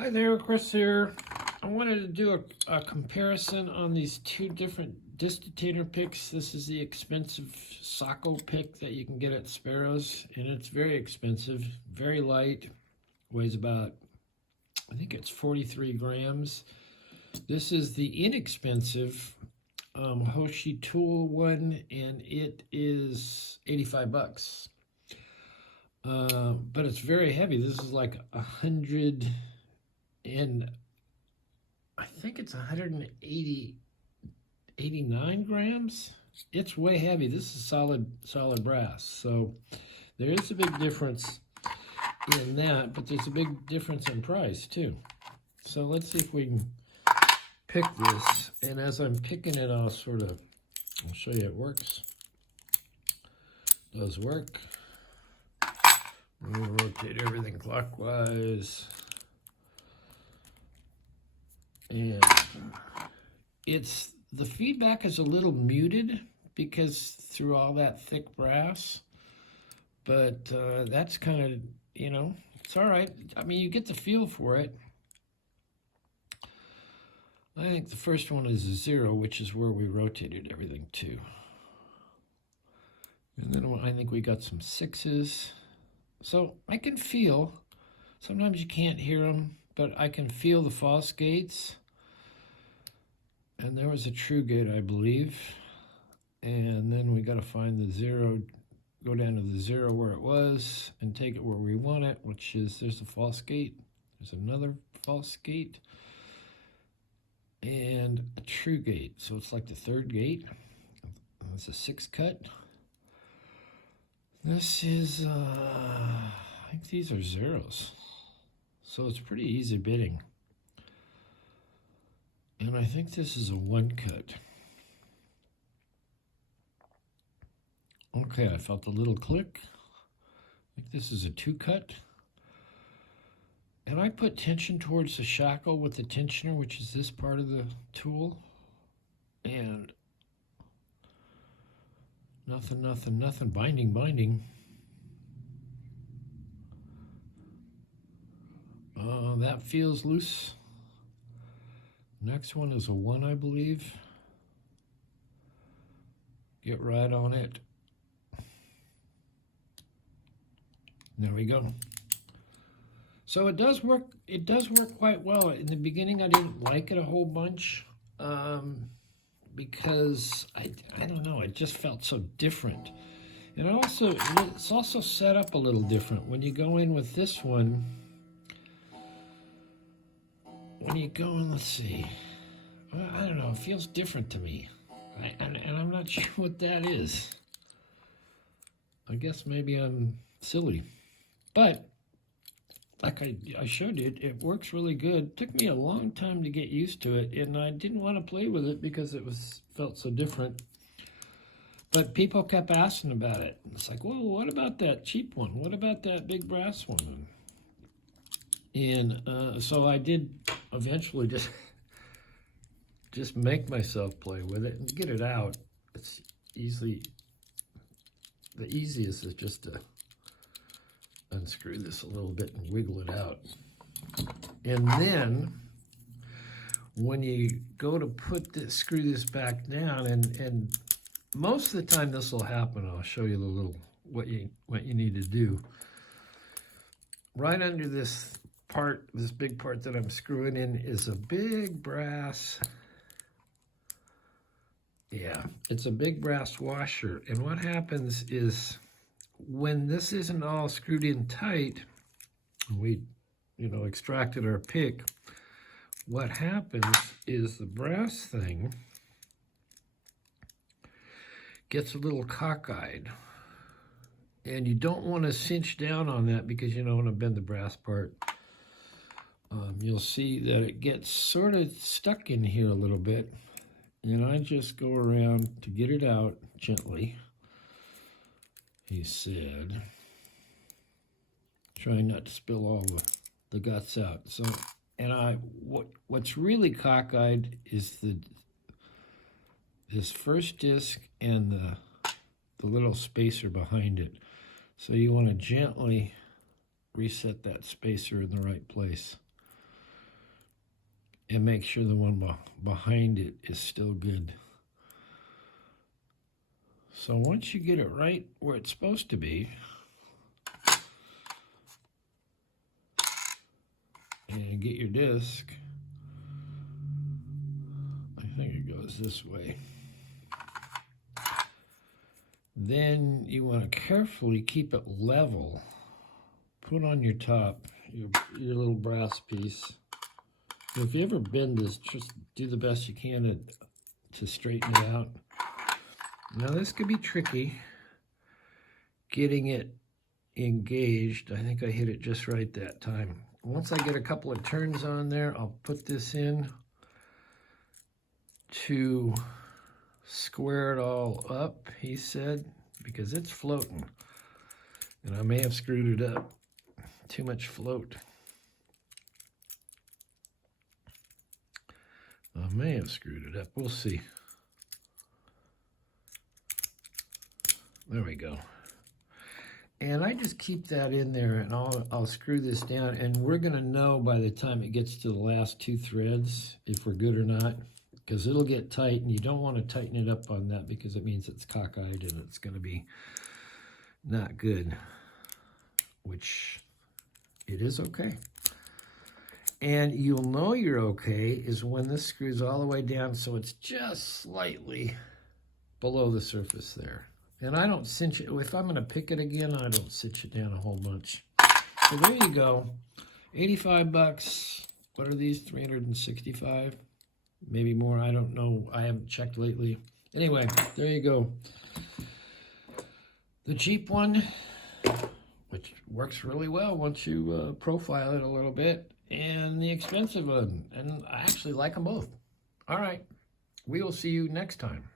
Hi there, Chris here. I wanted to do a comparison on these two different Distillator picks. This is the expensive Sacco pick that you can get at Sparrows, and it's very expensive, very light, weighs about, I think it's 43 grams. This is the inexpensive Hoshi Tool one, and it is 85 bucks. But it's very heavy. This is like 100 and I think it's 189 grams. It's way heavy. This is solid brass. So there is a big difference in that, but there's a big difference in price too. So let's see if we can pick this. And as I'm picking it, I'll show you it works. It does work. We'll rotate everything clockwise. And the feedback is a little muted because through all that thick brass, but that's kind of, it's all right. I mean, you get the feel for it. I think the first one is a 0, which is where we rotated everything to. And then I think we got some 6s. So I can feel, sometimes you can't hear them, but I can feel the false gates. And there was a true gate, I believe. And then we got to find the 0, go down to the 0 where it was, and take it where we want it, which is, there's a false gate. There's another false gate. And a true gate. So it's like the 3rd gate. It's a 6 cut. This is, I think these are 0s. So it's pretty easy bitting. And I think this is a 1 cut. Okay, I felt a little click. I think this is a 2 cut. And I put tension towards the shackle with the tensioner, which is this part of the tool. And nothing, binding. That feels loose. Next one is a 1, I believe. Get right on it. There we go. So it does work. It does work quite well. In the beginning, I didn't like it a whole bunch because I don't know. It just felt so different. And it's also set up a little different when you go in with this one. When you go in, let's see. I don't know. It feels different to me, and I'm not sure what that is. I guess maybe I'm silly, but like I showed you, it works really good. It took me a long time to get used to it, and I didn't want to play with it because it felt so different. But people kept asking about it. It's like, well, what about that cheap one? What about that big brass one? And so I did eventually just make myself play with it and get it out. It's the easiest is just to unscrew this a little bit and wiggle it out. And then when you go to screw this back down, and most of the time this will happen, I'll show you what you need to do. Right under this big part that I'm screwing in is a big brass. Yeah, it's a big brass washer. And what happens is when this isn't all screwed in tight, we, extracted our pick, what happens is the brass thing gets a little cockeyed. And you don't want to cinch down on that because you don't want to bend the brass part. You'll see that it gets sort of stuck in here a little bit. And I just go around to get it out gently. He said, trying not to spill all the guts out. So, and what's really cockeyed is this first disc and the little spacer behind it. So you want to gently reset that spacer in the right place. and make sure the one behind it is still good. So once you get it right where it's supposed to be, and get your disc, I think it goes this way. Then you want to carefully keep it level. Put on your top, your little brass piece. If you ever bend this, just do the best you can to straighten it out. Now this could be tricky, getting it engaged. I think I hit it just right that time. Once I get a couple of turns on there, I'll put this in to square it all up, he said, because it's floating. And I may have screwed it up. Too much float. I may have screwed it up. We'll see. There we go. And I just keep that in there, and I'll screw this down, and we're going to know by the time it gets to the last 2 threads if we're good or not, because it'll get tight, and you don't want to tighten it up on that because it means it's cockeyed and it's going to be not good, which it is okay. And you'll know you're okay is when this screws all the way down so it's just slightly below the surface there. And I don't cinch it. If I'm going to pick it again, I don't cinch it down a whole bunch. So there you go. 85 bucks. What are these? 365? Maybe more. I don't know. I haven't checked lately. Anyway, there you go. The cheap one, which works really well once you profile it a little bit, and the expensive one. And I actually like them both. All right. We will see you next time.